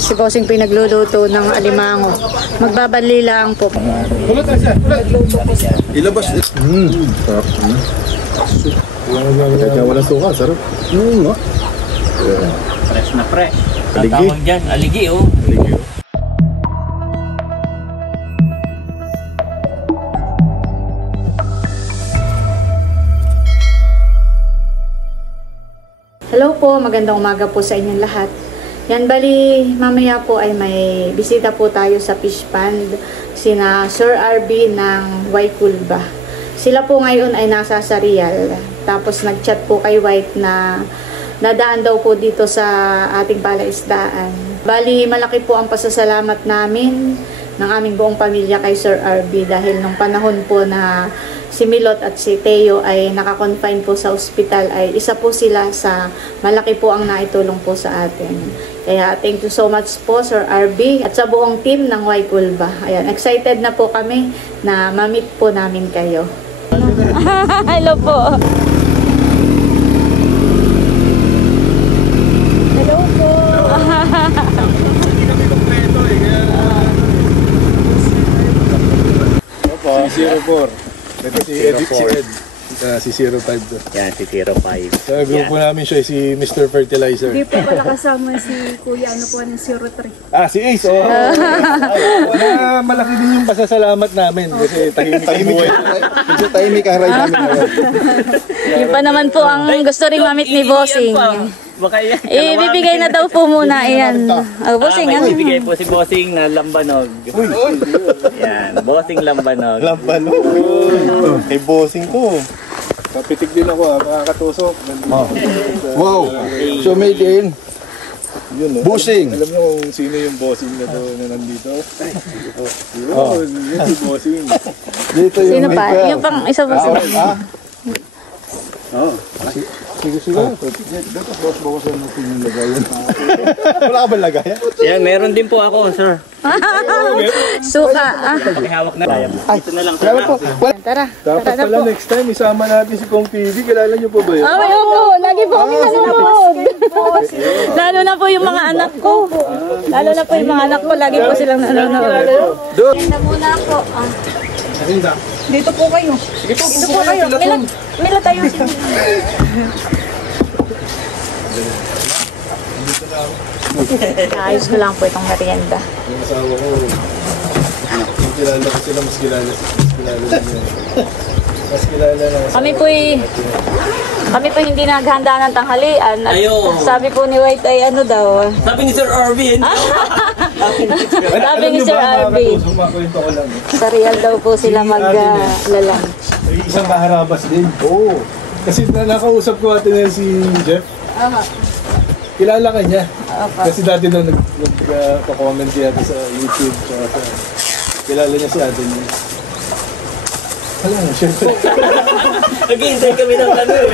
Si Bossing po yung nagluluto ng alimango. Magbabali lang po. Ilabas. Sarap. Kaya wala suka, sarap. No? Fresh na pre. Aligi. Tawag dyan, aligi oh. Aligi. Hello po, magandang umaga po sa inyong lahat. Yan, bali, mamaya po ay may bisita po tayo sa fish pond, sina Sir RB ng Waikulba. Sila po ngayon ay nasa Sarial. Tapos nagchat po kay White na nadaan daw po dito sa ating palaisdaan. Bali, malaki po ang pasasalamat namin ng aming buong pamilya kay Sir RB dahil nung panahon po na si Milot at si Teo ay nakakonfine po sa ospital, ay isa po sila sa malaki po ang naitulong po sa atin. Kaya thank you so much po Sir RB at sa buong team ng Waikulba. Ayan, excited na po kami na ma-meet po namin kayo. Hello po. Hello po. Si 04. Ito si Ed. Si 05 to. Yan, si 05. Sa grupo namin siya si Mr. Fertilizer. Hindi po pala kasama si Kuya ano po ng 03. Si Ace. Oh. Na malaki din yung pasasalamat namin kasi tahimik ang buhay. Kasi tahimik ang ride namin. Yun pa naman po ang gusto rin mamit ni Bossing. Baka yan. Ibibigay na daw po muna. Ayan. Bossing, ano? May bibigay po si Bossing na lambanog. Yan, Bossing lambanog. Lambanog. Kay Bossing ko. Kapitig din ako, makakatusok. Wow! So made in Bossing. Alam niyo kung sino yung Bossing na to na nandito? Yun si Bossing. Dito yung Sino pa? Yung pang isa po sa sige. Wala ka ba lagayan? Yan, meron din po ako, sir. suka. Pakihawak na. Ito na lang, sir. Tara. Dapat Tara pala po. next time isama natin si Kong PB. Kilala niyo po ba yun? Oo. Lagi po kami nanonood. Lalo na po yung mga anak ko. Lagi po silang nanonood. Ganda muna po. Dito po kayo. Dito po kayo. Mila tayo. Ayos ko lang po itong merienda. Yung asawa ko, kilala ko sila, mas kilala niya. Mas kilala na. Kami po hindi naghanda ng tanghalian. At Ayo. sabi po ni White ay ano daw. Sabi ni Sir Arvin. Sabi ni Sir RB. Sumakwento ko lang. Sa Real daw po sila mag-lunch. Isang kaharabas din. Oo. Kasi nakausap ko atin na si Jeff. Kilala ka niya. Kasi dati daw nagpa-comment yata sa YouTube. Kilala niya si atin niya. Alam mo, syempre. Naghihintay kami ng ano no?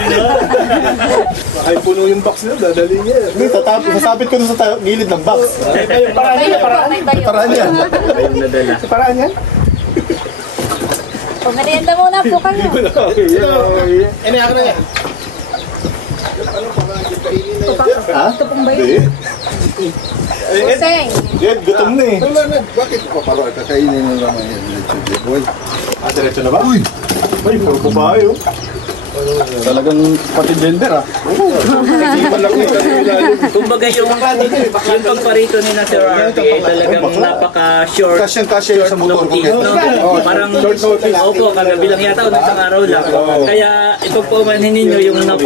Ay, puno yung box niya, dadali niya. Hindi, sasabit ko doon sa gilid ng box. Paraan yan. Paraan yan? Merienda muna po kayo. Ini ako na yan. Ito pong ba yun? Bossing. Yan, gutom na eh. Bakit ko parang kakainin mo naman yan? Boy. Diretso na ba? Uy! Ay, puro babae oh. Talagang pati gender Hindi pa lang Kumbaga yung pagparito ni na Sir RB ay talagang napaka-short. Kasyang-kasya yung sa motor ko. Parang opo, kagabi lang yata o isang araw lang. Kaya ipagpaumanhin ninyo yung ano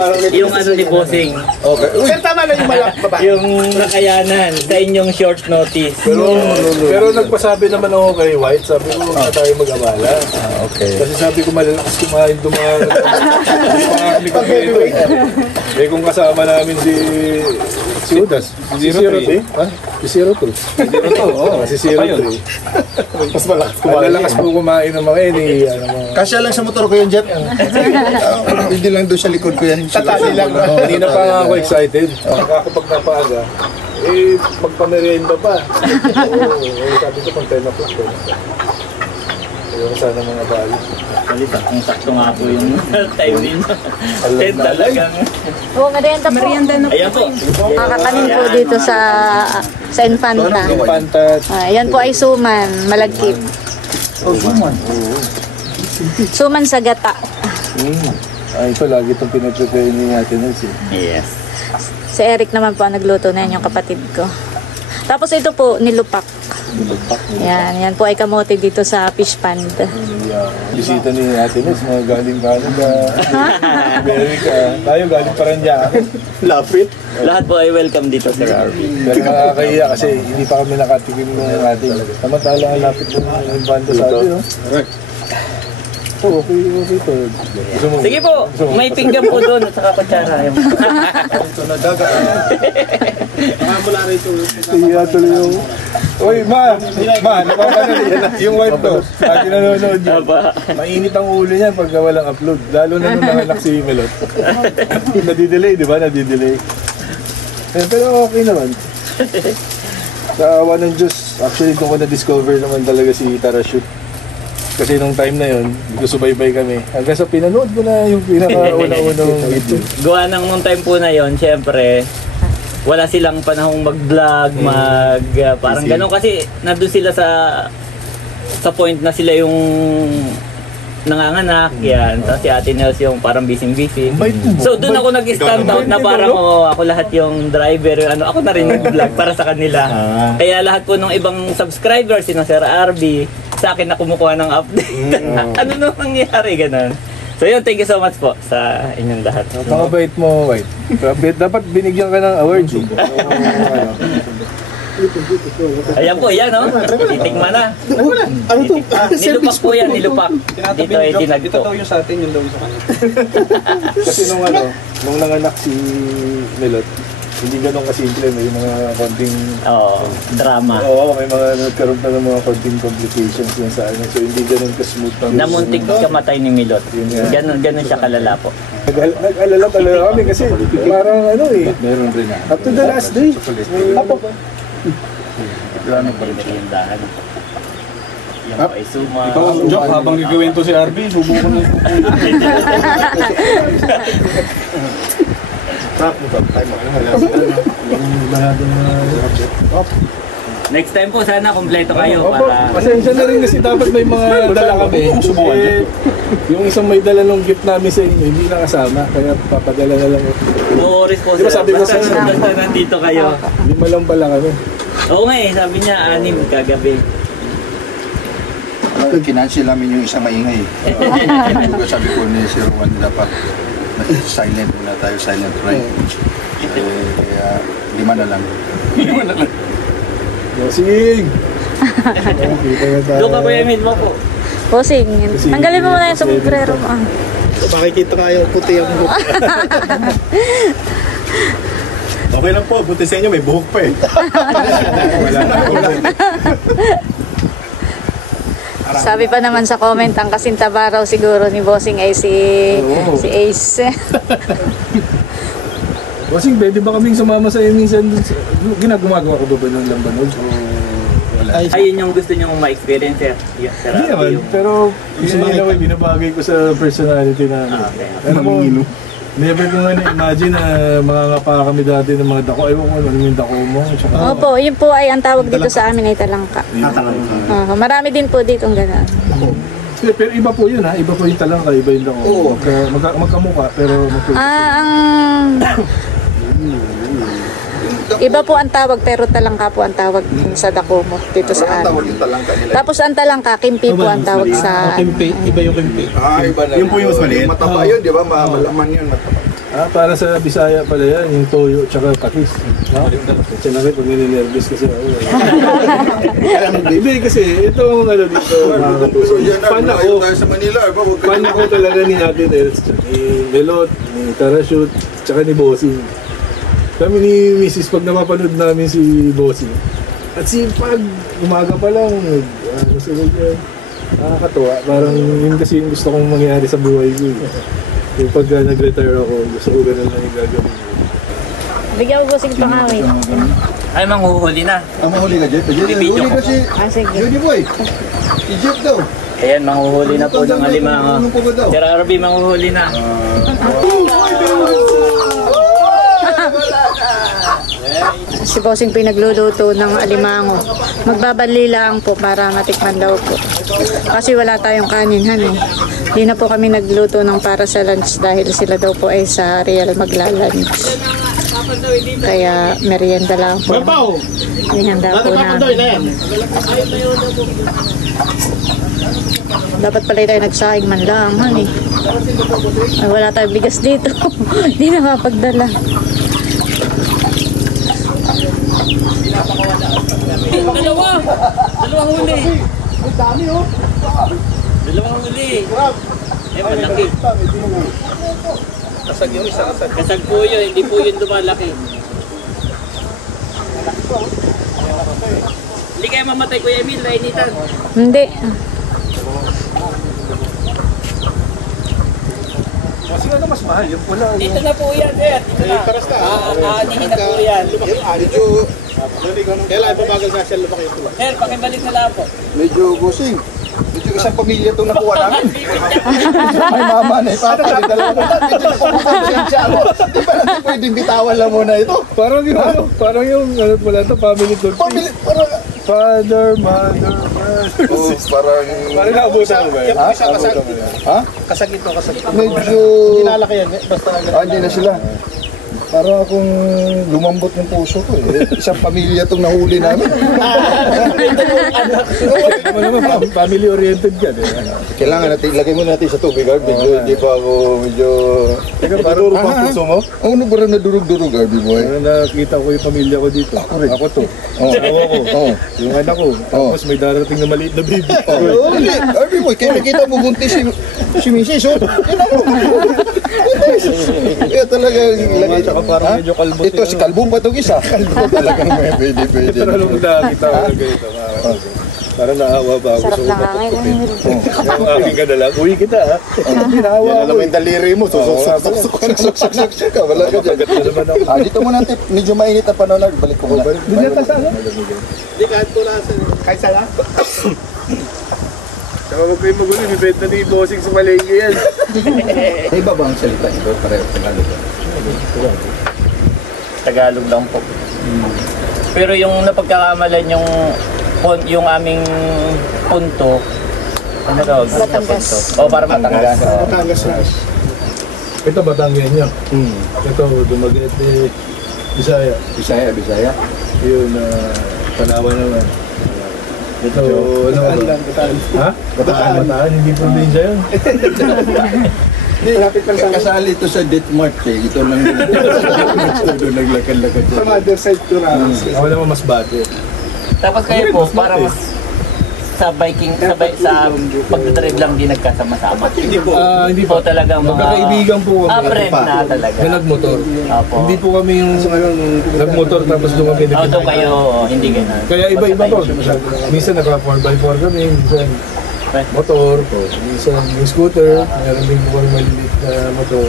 ni Bossing. Okay. Uy! Tama na yung malak baba. Yung nakayanan sa inyong short notice. Pero nagpasabi naman ako kay White, sabi ko na tayo mag-abala. Okay. Kasi sabi ko malalakas kumain dumaan. Eh kung kasama namin si Udas, si 03. Si 02. Si 03. Mas malakas kumain. Malalakas po kumain ng mga ini. Kasya lang sa motor ko yun, Jeff. Hindi lang doon sa likod ko yan. Tatali lang. Hindi na pa nga ako excited. Kapag napaaga, magpamerienda pa. Sabi ko pang 10 o'clock. Yung sana mga bali. Kung sakto nga po yung time din. 10 talagang. Merienda po. Merienda na po. Ayan po. Makakanin po dito sa Sa Infanta. Infanta. Yan po ay suman, malagkit. Oh, suman. Suman sa gata. Ay, ito lagi itong pinaprepare ni natin. Yes. Si Eric naman po ang nagluto na yan, yung kapatid ko. Tapos ito po, nilupak. Yan po ay kamote dito sa fish pond. Bisita ni Ate Nes, mga galing Canada. America. Tayo galing Paranaque. Lapit. Lahat po ay welcome dito, Sir Arvin. Pero nakakahiya kasi hindi pa kami nakatikim ng ating. Samantala ang lapit ng banda sa atin. Oh, okay to. Gusto mo? Sige po, may pinggan po doon at saka kutsara. Iya tuloy yung... Uy, ma, napapanood yan. Yung wife ko, lagi nanonood yan. Mainit ang ulo niyan pagka walang upload. Lalo na nung nanganak si Melot. Nadidelay, di ba? Nadidelay. Pero okay naman. Sa awa ng Diyos, actually doon ko na-discover naman talaga si Tarashoot. Kasi nung time na yun, susubaybay kami. Hanggang sa pinanood ko na yung pinaka-una-unang video. Gawa ng nung time po na yon, syempre, wala silang panahong mag-vlog, parang gano'n kasi nandun sila sa point na sila yung nanganganak, yan. Tapos si Ate Nels yung parang busy-busy. So doon ako nag-stand out na parang ako lahat yung driver, ako na rin nag-vlog para sa kanila. Kaya lahat po ng ibang subscribers, sino Sir RB, sa akin na kumukuha ng update. Ano nung nangyari, gano'n. So yun, thank you so much po sa inyong lahat. Pakabait mo, White. Dapat binigyan ka ng award. Ayan po, yan o. Titikman na. Ano to? Nilupak po yan, nilupak. Dito ay dinag po. yung sa atin, yung daw sa kanya. Kasi nung nanganak si Melot, hindi ganun kasimple, may mga konting... Drama. Oo, may mga nagkaroon na ng mga konting complications yun sa ano. So hindi ganun ka-smooth. Namuntik kamatay ni Milot. Ganun siya kalala po. Nag-alala kami kasi parang Meron rin up to the last day. Apo. Meriendahan. Yung ay suma. Ikaw ang joke habang gagawin to si RB, subukan mo. Next time po sana kompleto kayo Opo, para pasensya na rin kasi dapat may mga dala kami. Yung isang may dala ng gift namin sa inyo, hindi nakasama. Kaya papadala na lang. Boris po. Di ba sabi ko basta nandito kayo. Lima lang pala kami. Oo nga sabi niya 6 kagabi. Kinansel namin yung isang maingay. Sabi ko ni Sir Juan, dapat silent muna tayo, silent ride. Kaya 5 na lang. Bossing! Doon ka ba yung mo po? Bossing, tanggalin mo muna yung sombrero mo. Makikita nga yung puti yung buhok. Okay lang po, buti sa inyo may buhok pa eh. Wala na. Sabi pa naman sa comment, ang kasinta raw siguro ni Bossing ay si Ace. Bossing, pwede ba kaming sumama sa iyo minsan? Ginagumagawa ko ba ng lambanog? Wala. Ayun yung gusto nyo ma-experience, sir. Yes, sir. Hindi naman, pero binabagay ko sa personality namin. Alam mo, never ko nga na-imagine na makangapa kami dati ng mga dako. Ewan ko ano yung dako mo. Opo, yun po ay ang tawag dito sa amin ay talangka. Marami din po dito ang gano'n. Pero iba po yun ha, iba po yung talangka, iba yung dako. Magkamuka, pero iba po ang tawag pero talangka po ang tawag sa dako mo dito sa amin. Tapos ang talangka, kimpi po ang tawag sa... iba yung kimpi. Iba na. Yung po yung mas maliit. Mataba yun, di ba? Malaman yun, mataba. Para sa Bisaya pala yan, yung toyo tsaka patis. Siya na rin pag nininervous kasi ako. Hindi kasi, ito ang dito, mga katuso. Fan ako talaga ni Ate Nels, ni Melot, ni Tarashoot, tsaka ni Bossing. Kami ni Mrs. pag napapanood namin si Bossing. At pag umaga pa lang, nasunod yan. Nakakatuwa. Parang yun kasi yung gusto kong mangyari sa buhay ko. Yung pag nag-retire ako, gusto ko ganun lang yung gagawin. Bigyan mo Bossing pangawin. Ay, manghuhuli na. Mahuli ka, Jeff. Huli ka si Judy Boy. Si Jeff daw. Ayan, manghuhuli na po ng alimango. Sir Arby, manghuhuli na. Si Bossing pinagluluto ng alimango. Magbabali lang po para matikman daw po. Kasi wala tayong kanin, han eh. Di na po kami nagluto ng para sa lunch dahil sila daw po ay sa Real magla-lunch. Kaya merienda lang po. Ihanda po namin. Dapat pala tayo nagsaing man lang, han eh. Ay, wala tayong bigas dito. Di nakapagdala. Dalawang huli. Dalawang huli. Eh, malaki. Kasag yung isa, kasag. Kasag po yun, hindi po yun lumalaki. Hindi kayo mamatay, Kuya Emil, nainitan. Hindi. Kasi ano mas mahal, yung pula. Dito na po yan, sir. Dito na. Karas na. Aanihin na po yan. Medyo, Kailan pabagal sa siya lumaki yung pula? Sir, pakibalik na lang po. medyo busing. Medyo isang pamilya itong nakuha namin. May mama na ipapa. Dalawa na lang. Medyo nakuha siya ako. Di ba natin pwedeng bitawan lang muna ito? Parang yung ano, parang yung ano pala ito, family talk. Pamilya, parang... Father, mother, brother. Oh, parang... Parang naabutan mo ba yan? Ha? Ha? Kasag ito, kasag ito. Medyo... Nilalaki yan, basta Hindi na sila. Parang akong lumambot ng puso ko eh. Isang pamilya itong nahuli namin. Ano naman, family-oriented ka. Kailangan natin, ilagay mo natin sa tubig, Arby. Hindi pa ako medyo... Teka, parang pa puso mo? Oo, ano ba nadurog-durog, Arby boy? Parang nakita ko yung pamilya ko dito. Ako to. Oo. Ako ko. Oo. Yung anak ko. Tapos may darating na maliit na baby. Oo, hindi. Arby boy, kaya nakita mo buntis si Mrs. Oh. Kaya talaga... Tsaka parang medyo kalbo. Ito, si Kalbong pa itong isa. Kalbo talagang may pwede. Ito na lang nakakita ko na ganito. Parang naawa ba ako? Sarap na kangay. Yung aking ka na lang. Uwi kita ha. Naawa Yan ako. alam mo yung daliri mo. Susuk-susuk ka. Wala ka dyan. Agad na naman ako. Dito muna, tip. Medyo mainit ang panahon. Balik ko muna. Bigyan ka sana? Hindi, kahit ko na sa... Kahit sana? Saka wag kayo magulo. May benta ni Bossing sa Malengke yan. May iba ba ang salita ito? Pareho Tagalog. Tagalog lang po. Pero yung napagkakamalan yung aming punto, ano tawag? Batangas. O, para Batangas. Batangas na. Ito Batangas niya. Ito Dumaguete, Bisaya. Bisaya. Yun, Palawan naman. Ito, ano ba? Bataan. Ha? Bataan. Hindi probinsya yun. Hindi, kasali ito sa Death March eh. Ito lang doon naglakad-lakad. Sa mother side ko na. Ako naman mas bate. Tapos kayo po, para mas sa biking, sa pagdadrive lang din nagkasama-sama. Hindi Po po. talagang mga... Magkakaibigan po kami. Friend na talaga. Na nagmotor. Opo. Hindi po kami yung nagmotor tapos doon kami Auto kayo, hindi ganun. Kaya iba-iba po. Minsan naka 4x4 kami, minsan motor po. Minsan yung scooter, meron din po kami maliliit na motor.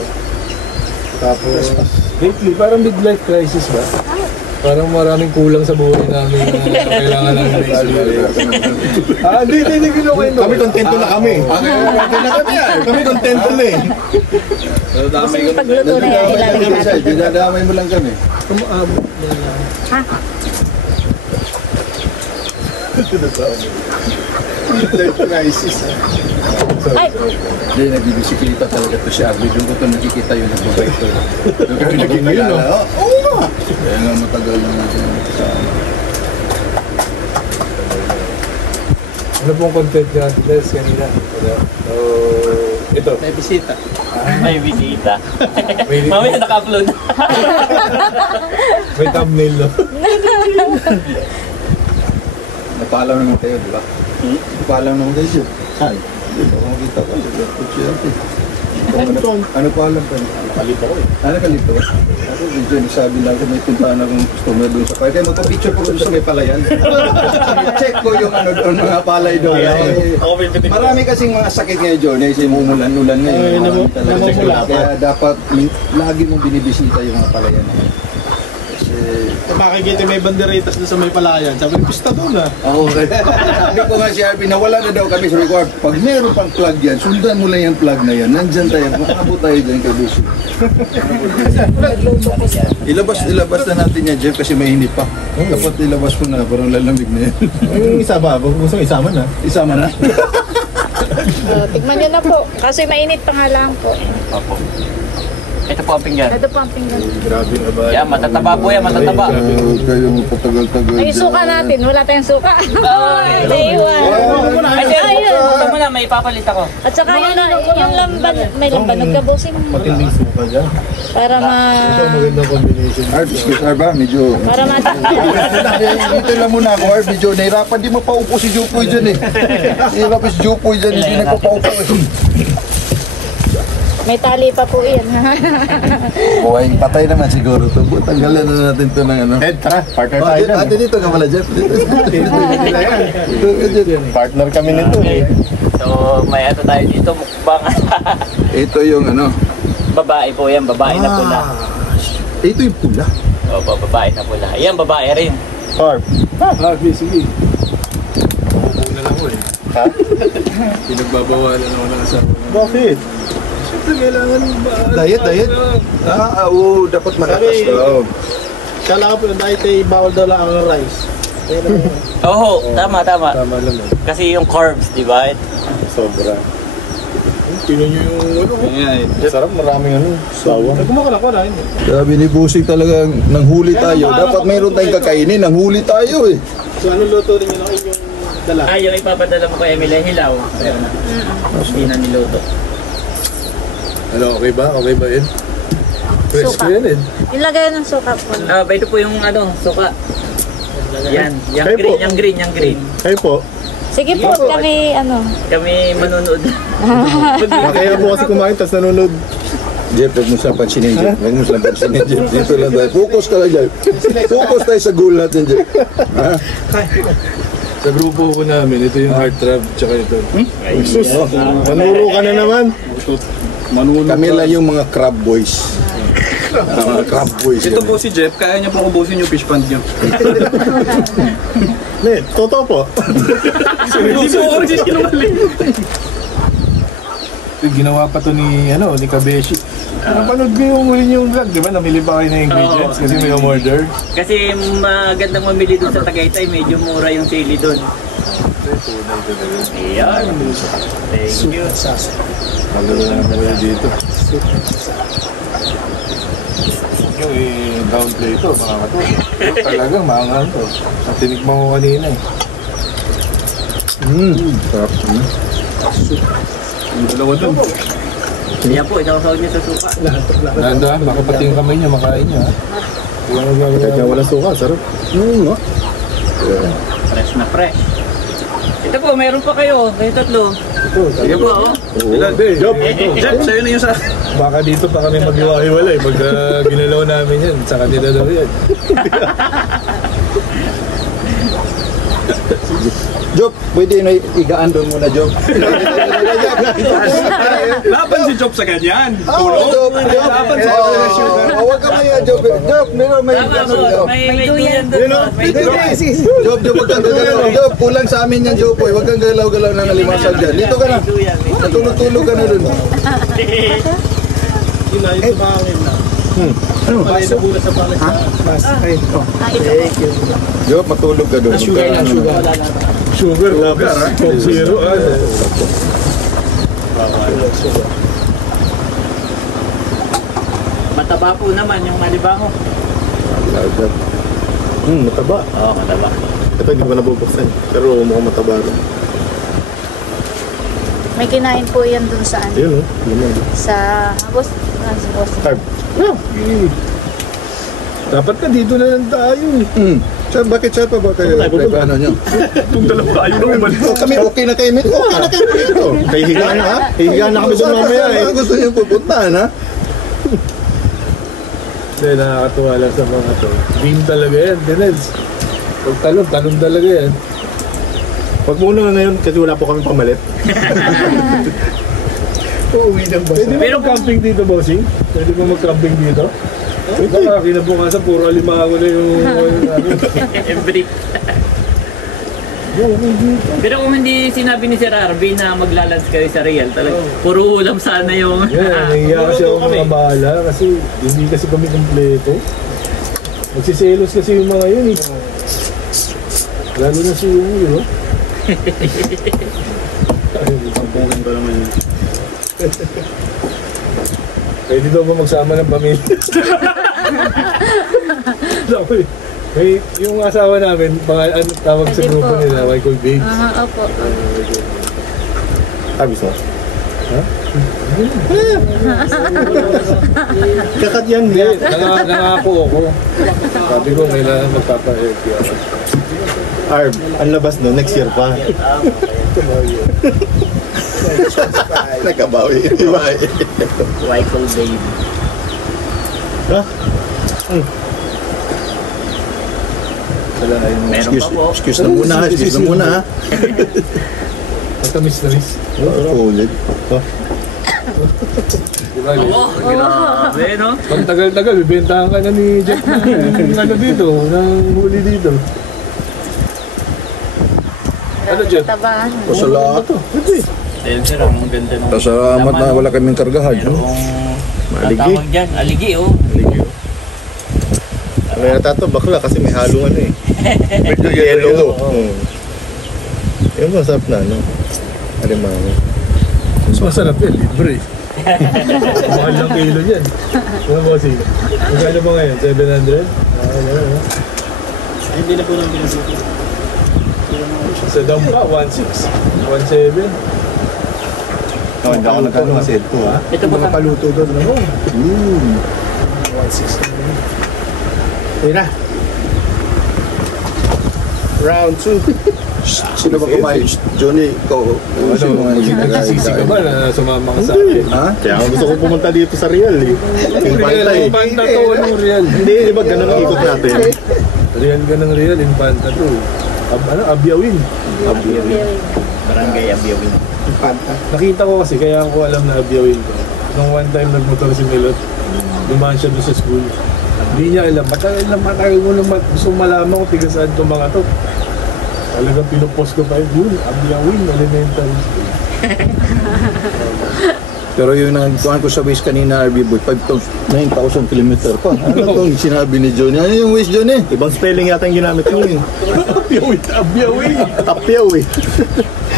Tapos, lately, parang midlife crisis ba? Parang maraming kulang sa buhay namin na kailangan lang hindi kinukwento. Kami kontento na kami. Kami kontento na eh. Kasi yung pagluto na yan, ilalagay natin. Dinadamay mo lang kami. Ha? Midlife crisis. Ay! Hindi, nagbibisikleta talaga ito si Arby. Doon ko ito nakikita yung nagbabike ito. Doon kami nakikita. Oo nga. Kaya nga matagal na natin kasama. Ano pong content niya Des kanina? So, ito. May bisita. May bisita. May- Mamaya naka-upload. May thumbnail no? Napaalam naman tayo, di ba? Napaalam naman tayo siya. Saan? Hindi ba makita ko? Ano pa alam pa? Nakalito ko eh. Nakalito ko? Ako medyo nagsabi lang ko may puntaan akong customer doon sa palay. Kaya magpa-picture ko doon sa may palayan. Check ko yung ano doon, mga palay doon. Marami kasing mga sakit ngayon, John. Kasi umulan-ulan ngayon. Kaya dapat lagi mong binibisita yung mga palayan. Kasi makikita may banderitas doon sa may palayan. Sabi ko, pista doon ah. Oo. Sabi ko nga si Arvin, nawala na daw kami. Sabi ko, pag meron pang plug yan, sundan mo lang yung plug na yan. Nandyan tayo. Makakabot tayo dyan kay Busi. Ilabas na natin yan, Jeff, kasi mainit pa. Dapat ilabas mo na, parang lalamig na yan. Yung isa ba? Gusto isama na. Isama na? Tignan nyo na po. Kasi mainit pa nga lang po. Opo. Ito po ang pinggan. Ito po ang pinggan. Grabe nga ba? Yan, matataba po yan, matataba. Huwag kayong patagal-tagal. Ay, suka natin. Wala tayong suka. Ay, naiwan. Ay, ito mo na, may ipapalit ako. At saka yung lamban, may lamban. Nagkabusing. Matinding suka dyan. Para Ito ang magandang combination. Arv, excuse Arv, medyo... Para Dito lang muna ako, Arv, medyo nahirapan. Di mapaupo si Jupoy dyan eh. Nahirapan si Jupoy dyan, hindi nagpapaupo eh. may tali pa po yan. Buhay, patay naman siguro ito. Tanggalan na natin ito ng ano. Ed, tara, partner tayo dyan. Ate dito ka pala, Jeff. Partner kami nito eh. So, may ano tayo dito, mukbang. Ito yung ano. Babae po yan, babae na pula. Ito yung pula. Opo, babae na pula. Yan, babae rin. Parp. Sige. Una lang ko eh. Ha? Pinagbabawalan ako ng asawa. Bakit? Siyempre kailangan ba? Diet? Oo, dapat malakas daw. Kala ko po, diet ay bawal daw lang ang rice. Oo, tama. Tama lang eh. Kasi yung carbs, di ba? Sobra. Tingnan nyo yung ano. Sarap, maraming ano. Sawa. Kumakain ako na. Sabi ni Busing talagang nanghuli tayo. Dapat mayroon tayong kakainin. Nanghuli tayo eh. So anong luto rin yun ang inyong dala? Ah, yung ipapadala mo kay Emily Hilaw. Pero na. Hindi na niluto. Ano, okay ba? Okay ba yun? Fresh ko yan eh. Ilagay ng suka po. Ah, ito po yung ano, suka. Yan, yung Kayo po. green, yung green. Kayo po. Sige po, kami Kami manunood. Kaya po kasi kumain, tapos nanonood. Jeff, huwag mo silang pansinin, Jeff. Huwag mo silang pansinin, Jeff. Dito lang tayo. Focus ka lang, Jeff. Focus tayo sa goal natin, Jeff. Ha? Sa grupo ko namin, ito yung heart trap, tsaka ito. Jesus, manuro ka na naman. Kami lang yung mga crab boys. Mga crab boys. Ito po si Jeff, kaya niya po ubusin yung fish pond niyo. Ne, totoo po. Hindi po ako sinungaling. Ginawa pa to ni Kabeshi. Napanood ko yung huli yung vlog, di ba? Namili pa kayo ng ingredients kasi may umorder. Kasi magandang mamili doon sa Tagaytay, medyo mura yung sili doon. Ayan. Thank you. Maganda na po yun dito. Yung i-downplay ito, mga kato. Talagang maangan to. At tinikman ko kanina eh. Sarap. Yung dalawa doon. Ayan po, isaw-saw niyo sa suka. Nanda, baka pati yung kamay niya, makain niya ha. Kaya wala suka, sarap. No? Fresh na fresh. Ito po, meron pa kayo tatlo. Sige po. Job, Jeff, sa'yo na yung sa... baka dito pa kami mag-iwahiwalay pag ginalaw namin yan. Sa kanila daw yan. Job, pwede na igaan doon muna, Job. Laban si Job sa ganyan. Job. Huwag ka maya, Job. Job, meron may Tama ano, po, Job. may duyan doon. May duyan. Job, huwag kang gagalaw. Job, kulang sa amin yan, Job. Huwag kang galaw-galaw ng alimasag dyan. Dito ka na. Natulog-tulog ka na dun. Yun na, yung tumangin na. Ano? Baso? Job, matulog ka dun. Sugar, lapis. Zero. Mataba po naman yung malibango. Mataba. Oo, mataba. Ito hindi ko nabubuksan. Pero mukhang mataba rin. May kinain po yan dun sa ano. Ayun Sa boss. Carb. Dapat ka dito na lang tayo eh. Sir, bakit siya pa ba kayo? Ano nyo? Kung dalawa kayo umalis. Kami okay na kayo. Okay na kayo dito. Hihiga na ha? Hihiga na kami doon mamaya eh. Saan gusto nyo pupuntahan ha? Hindi, nakakatuwa lang sa mga to. Dream talaga yan, Denels. Pag talong talaga yan. Pag muna na ngayon, kasi wala po kami pamalit. Uuwi ng bus. Pwede ba mag-camping dito, bossing? Pwede ba mag-camping dito? Baka kinabukasan, puro alimango na yung Every. Pero kung hindi sinabi ni Sir Arby na maglalunch kayo sa Real, talaga puro ulam sana yung... Yan, nahiya kasi ako mga bahala kasi hindi kasi kami kompleto. Magsiselos kasi yung mga yun eh. Lalo na si yung yun, no? Pampukin ko naman yun. Pwede daw ba magsama ng pamilya? May yung asawa namin, ano tawag sa Pwede grupo po. nila, Michael Biggs. Opo. Sabi sa? Ha? Kakat yan, Hindi, nangako ako. Sabi ko, kailangan magpapa-LP ako. Arb, ang labas no, next year pa. Nakabawi. Diba? Michael Babe. Ha? Wala na yung... Meron pa po. Excuse na muna, excuse na muna ha. Matamis na ris. Ulit. Diba? Oo, grabe, no? Pag tagal-tagal, bibentahan ka na ni Jeff ng ano dito, ng huli dito. Ano, Jeff? Tabangan. Pasalamat. Pwede. Ayun, sir, ang ganda nung... Pasalamat na wala kaming kargahan. Maligi. Tatawag dyan, aligi, oh. May natato bakla kasi may halong ano eh. Medyo yellow. Yung masarap na ano. Alimango. Mas masarap yan, libre. Mahal ng kilo dyan. Ano ba kasi? Magkano ba ngayon? 700? Hindi na po nang binasito. Sa Dampa, 1.6. 1.7. Oh, hindi ako nagkano kasi ito ha. Ito po Mga paluto doon. Ano? 1.6. Ayun na. Round 2. Sino ba kumain? Johnny, ikaw. Nagsisisi ka ba na sumama ka sa akin? Ha? Kaya ako gusto ko pumunta dito sa Real eh. Yung Panta eh. Infanta to, anong real? Hindi, di ba ganun ang ikot natin? Real ka ng real, Infanta to. Abyawin. Barangay Abyawin. Nakita ko kasi, kaya ako alam na Abyawin ko. Nung one time nagmotor si Milot, dumaan siya doon sa school. Hindi niya alam, matagal mo naman gusto malaman kung tiga saan itong mga to. Talagang pinupost ko pa yun, Abyawin, elementary school. Pero yung nagkuhan ko sa Waze kanina, RB Boy, 9,000 kilometer pa. Ano itong sinabi ni Johnny? Ano yung Waze, Johnny? Ibang spelling yata yung ginamit mo yun. Abyawin! Tapyaw eh.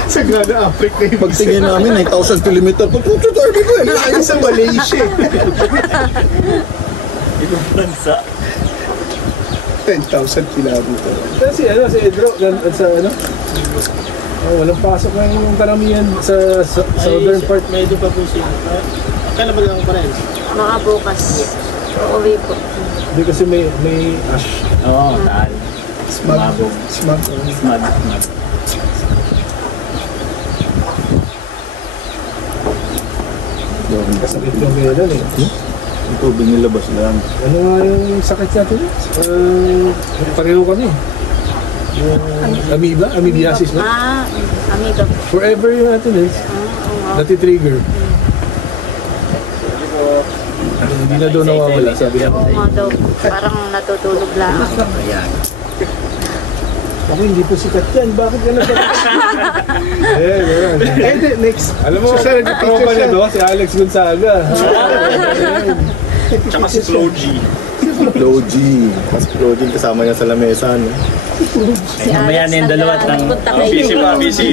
Sa Grada Africa yung Pagtingin namin, 9,000 kilometer. Puto, RB Boy. Nakain sa Malaysia. Ibang bansa. 10,000 kilometer. Kasi si Edro, sa ano? Walang pasok na yung karamihan sa southern part. Medyo pa po siya. Kailan ba lang pa rin? Mga bukas. Uwi po. Hindi kasi may ash. Oo, taal. Smog. Smog. Kasakit yung meron eh. Yung tubig nilabas lang. Ano nga yung sakit natin? Pareho kami. Yung amoebiasis na. Amiga po. Forever yung natin eh. Nati-trigger. Hindi na daw nawawala, sabi niya. Oo nga daw. Parang natutulog lang. Ayan. Ako hindi po sikat yan. Bakit yan na next. Alam mo, tropa niya do, si Alex Gonzaga. Tsaka si Flo G. Flo G. Mas Flo G kasama niya sa lamesa. No? Si Mamaya na yung dalawa ng... nagpunta kay Busy pa, busy.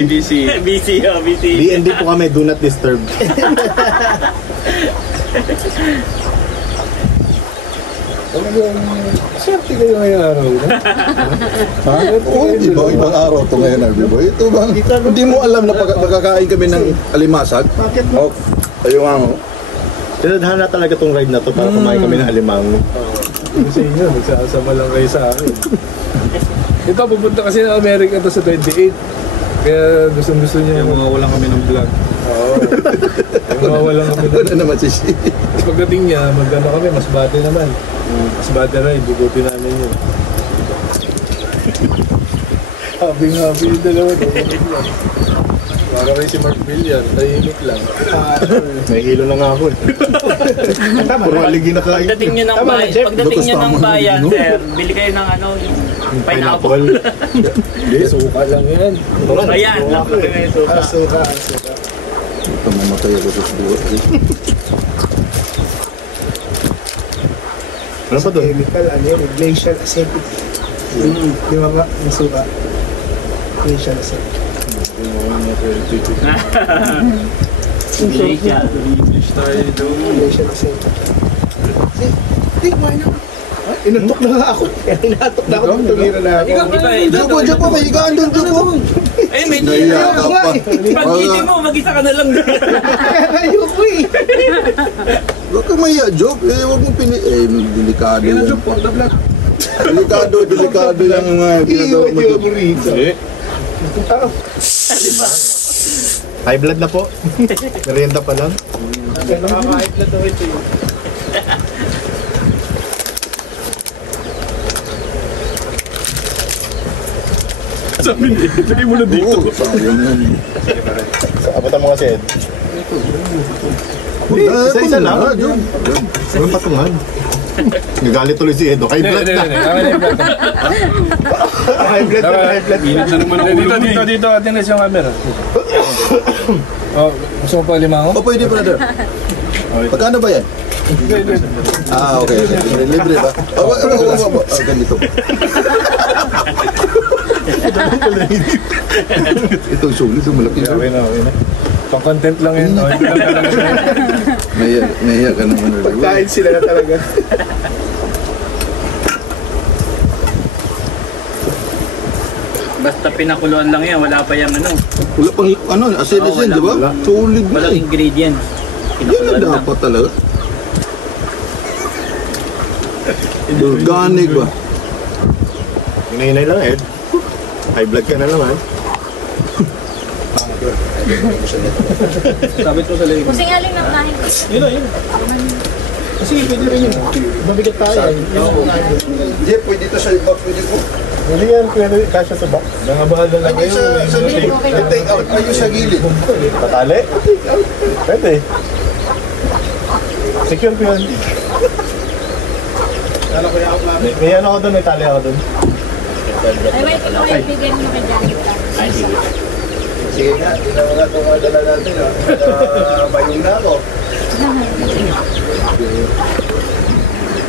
Busy, oh, busy. D&D po kami, do not disturb. Swerte kayo ngayong araw, no? Oo, ibang araw to ngayon, RB Boy. Ito bang, hindi mo alam na pagkakain kami ng alimasag? Oh, ayun nga. Tinadhan na talaga tong ride na to para kumain kami ng alimango. Kasi inyo, nagsasama lang kayo sa akin. Ito, pupunta kasi ng Amerika to sa 28. Kaya gusto niya yung Mawawalan kami ng vlog. Oo. Mawawalan kami Ano na naman si Shi? Pagdating niya, magkano kami, mas bate naman. Mas bate ride, bubuti namin yun. Happy yung dalawa. Para rin si Mark Villar, tahimik lang. May hilo na nga ako eh. Puro aligi na kain. Pagdating nyo ng bayan, sir, bili kayo ng ano, yung pineapple. Hindi, suka lang yan. Ayan, lapit na yung suka. Suka. Ito, mamatay ako sa buhat. Ano pa doon? Chemical, ano yun, glacial acetic. Di ba ba? Yung suka. Glacial acetic. Glacial. English tayo doon. Glacial acetic. Di, kumain ako. Inantok na nga ako. Inatok na ako. Tumira na ako. Jopo, may higaan doon, Jopo. Eh, may Naiya ka pa. pag-ibig mo, mag-isa ka na lang doon. Ayoko eh. Huwag kang mahiya, Job. Huwag mong delikado yan. Delikado yung mga ginagawa mo, Job. High blood na po. Merienda pa lang. Nakaka-hype na daw ito yun. Sabi niya, lagay mo na dito. Oo, sayang yan. Abutan mo kasi, Ed. Isa-isa lang. Walang patungan. Nagalit tuloy si Edo. High blood na. High blood na, high blood. Init na naman ako. Dito. Tingnan yung camera. Oh, gusto mo pa lima ako? O, pwede, brother. Pagkano ba yan? Okay. Libre ba? Ganito. Ito yung sulit, malaki. Okay na. Pang-content lang yun. Hindi lang talaga. Nahiya ka naman. Pagkain sila na talaga. Basta pinakuluan lang yan, wala pa yung ano. Wala pang, asin, di ba? Sulit na Walang eh. ingredients. Yan Pinakuluan na lang. dapat talaga. Organic ba? Hinay-hinay lang, Ed. High blood ka na naman. Sabit ko sa leg. Kung singaling na unahin ko. Yun. Kasi pwede rin yun. Mabigat tayo. Jeff, pwede ito sa iba, pwede ko. Hindi yan, pwede kasya sa box. Nangabahala lang Ay, kayo. sa gilid. Take out. Ayun sa gilid. Patali? Pwede. Secure ko yun. May ano ako doon, may tali ako doon. Ay, wait, bigyan mo kay Johnny. Ay, sige. Sige nga, hindi na wala itong madala natin. Bayong na ako.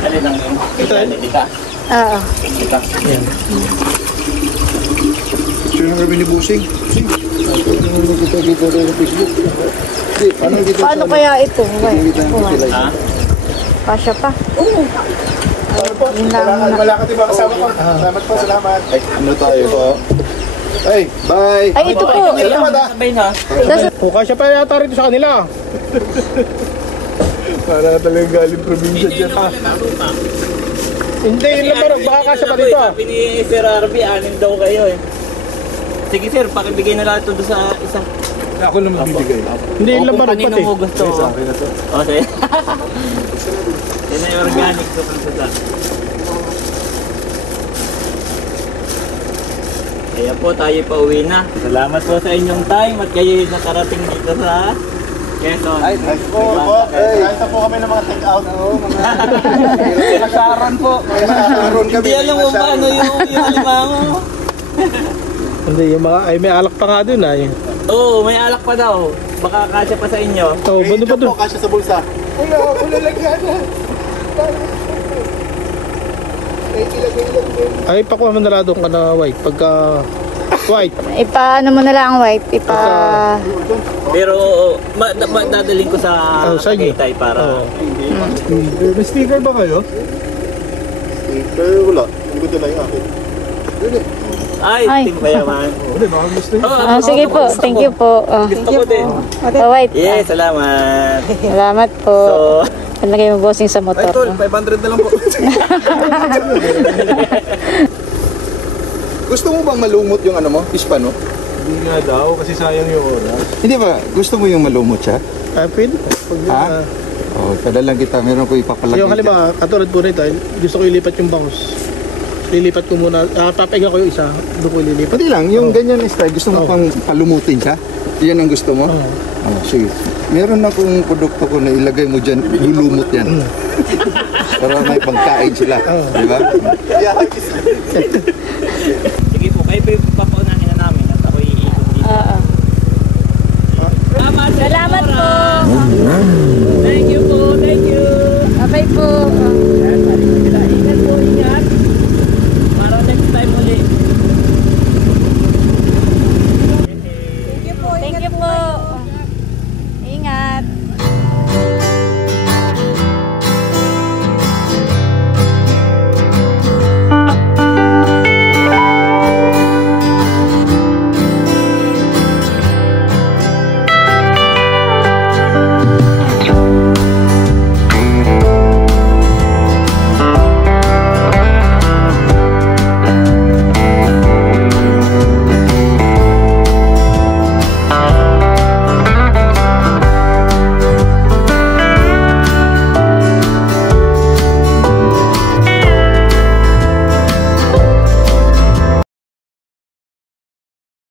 Alin lang yun? Ito ka. Oo. Picture ng kami ni Busing. Paano kaya ito? Ha? Pasya pa. Yun lang. Wala ka diba kasama ko? Salamat po, salamat. Ay, ano tayo po? Ay, bye! Ay, ito po. Ito. Sabay na. Kuka siya pa yata rito sa kanila. Para talagang galing probinsya dyan. Hindi, yun lang parang baka kasya pa dito. Sabi ni Sir Arby, 6 daw kayo eh. Sige sir, pakibigay na lahat ito doon sa isang... Ako lang magbibigay. Hindi, yun lang Kung parang kanino pati. mo gusto. Okay na to. Okay. Yan ay organic to kung sa. Kaya po tayo pa uwi na. Salamat po sa inyong time at kayo nakarating dito sa Quezon. Ay, Kahit po kami ng mga take-out. Kasaran po. Kasaran kami. Hindi alam mo paano yung alimango. Hindi, yung mga, ay may alak pa nga dun ay. Oo, may alak pa daw. Baka kasya pa sa inyo. Oh, bando pa dun. Kasya sa bulsa. Ay, pakuha mo na lang doon ka na white. Pagka white. Ipaano mo na lang ang white. Pero dadaling ko sa Sa inyo. Tagaytay para... May sticker ba kayo? Pero wala. Ang gusto lang yung akin. Ay, Ay. ting payaman. Hindi, baka gusto nyo. Sige po. Thank you po. Gusto ko din. White. Yes, salamat. Salamat po. So, Lagay mo bossing sa motor. 500 na lang po. Gusto mo bang malumot yung ano mo? Ispa, no? Hindi nga daw, kasi sayang yung oras. Hindi ba? Gusto mo yung malumot siya? Ay, pwede. Pag, Ha? Oh, padalang kita. Meron ko ipapalagay. yung halimbawa, katulad po nito, gusto ko ilipat yung bangus. Lilipat ko muna. Papaigan ko yung isa. Doon ko ililipat. Pwede lang, yung ganyan style, gusto mo pang palumutin siya? Yan ang gusto mo? Oh, sige. Meron akong produkto ko na ilagay mo dyan, lulumot yan. Para may pangkain sila. Di ba? Sige po, kayo po yung papauna